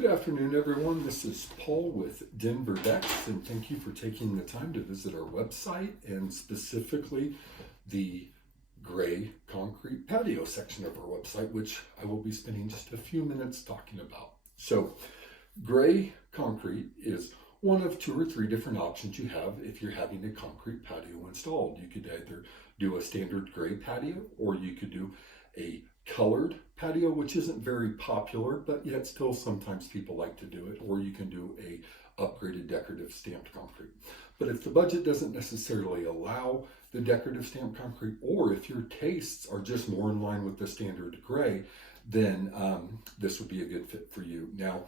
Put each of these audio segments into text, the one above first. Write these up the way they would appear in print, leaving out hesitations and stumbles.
Good afternoon, everyone. This is Paul with Denver Decks, and thank you for taking the time to visit our website and specifically the gray concrete patio section of our website, which I will be spending just a few minutes talking about. So, gray concrete is one of two or three different options you have if you're having a concrete patio installed. You could either do a standard gray patio, or you could do a colored patio, which isn't very popular, but yet still sometimes people like to do it, or you can do a upgraded decorative stamped concrete. But if the budget doesn't necessarily allow the decorative stamped concrete, or if your tastes are just more in line with the standard gray, then this would be a good fit for you. Now,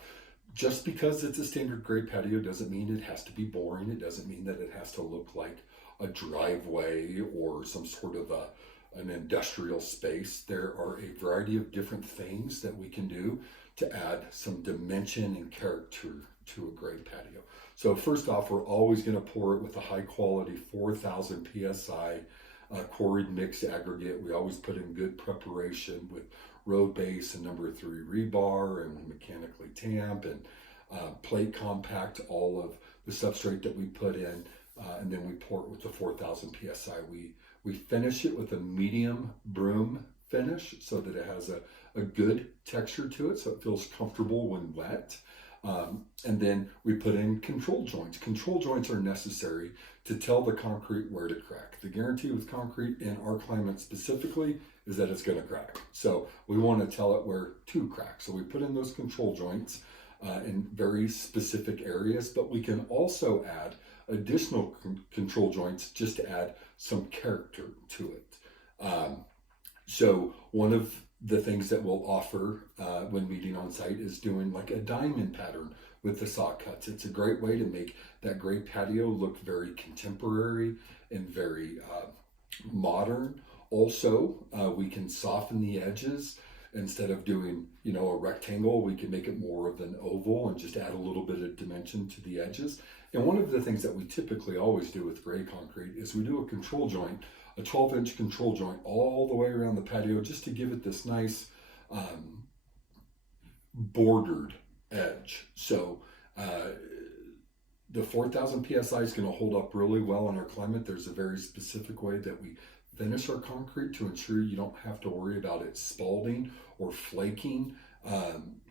just because it's a standard gray patio doesn't mean it has to be boring. It doesn't mean that it has to look like a driveway or some sort of an industrial space. There are a variety of different things that we can do to add some dimension and character to a gray patio. So first off, we're always going to pour it with a high quality 4,000 PSI quarried mix aggregate. We always put in good preparation with road base and number 3 rebar and mechanically tamp and plate compact all of the substrate that we put in, and then we pour it with the 4,000 PSI. We finish it with a medium broom finish so that it has a good texture to it, so it feels comfortable when wet. And then we put in control joints. Control joints are necessary to tell the concrete where to crack. The guarantee with concrete in our climate specifically is that it's going to crack. So we want to tell it where to crack. So we put in those control joints in very specific areas, but we can also add additional control joints just to add some character to it. So one of the things that we'll offer when meeting on site is doing like a diamond pattern with the saw cuts. It's a great way to make that gray patio look very contemporary and very modern. Also, we can soften the edges. Instead of doing, a rectangle, we can make it more of an oval and just add a little bit of dimension to the edges. And one of the things that we typically always do with gray concrete is we do a control joint, a 12-inch control joint all the way around the patio just to give it this nice bordered edge. So the 4,000 PSI is going to hold up really well in our climate. There's a very specific way that we finish our concrete to ensure you don't have to worry about it spalding or flaking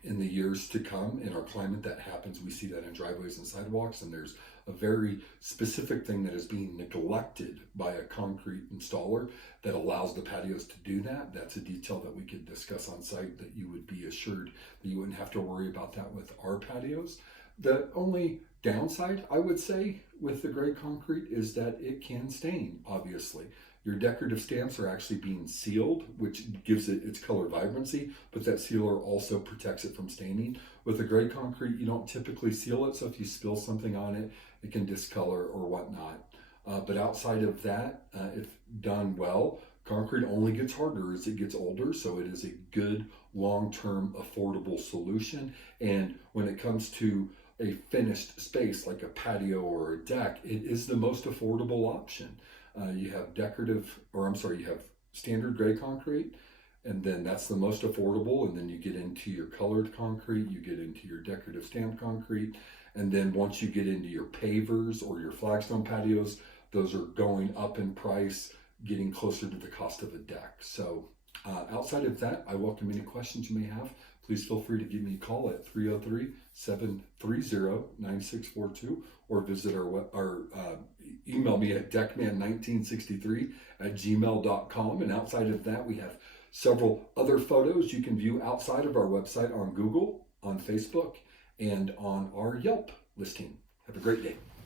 in the years to come. In our climate, that happens. We see that in driveways and sidewalks, and there's a very specific thing that is being neglected by a concrete installer that allows the patios to do that. That's a detail that we could discuss on site that you would be assured that you wouldn't have to worry about that with our patios. The only downside, I would say, with the gray concrete is that it can stain, obviously. Your decorative stamps are actually being sealed, which gives it its color vibrancy, but that sealer also protects it from staining. With the gray concrete, you don't typically seal it, so if you spill something on it, it can discolor or whatnot. But outside of that, if done well, concrete only gets harder as it gets older, so it is a good, long-term, affordable solution. And when it comes to a finished space like a patio or a deck, it is the most affordable option. You have you have standard gray concrete, and then that's the most affordable. And then you get into your colored concrete, you get into your decorative stamped concrete. And then once you get into your pavers or your flagstone patios, those are going up in price, getting closer to the cost of a deck. So outside of that, I welcome any questions you may have. Please feel free to give me a call at 303-730-9642 or visit our email me at deckman1963@gmail.com. And outside of that, we have several other photos you can view outside of our website on Google, on Facebook, and on our Yelp listing. Have a great day.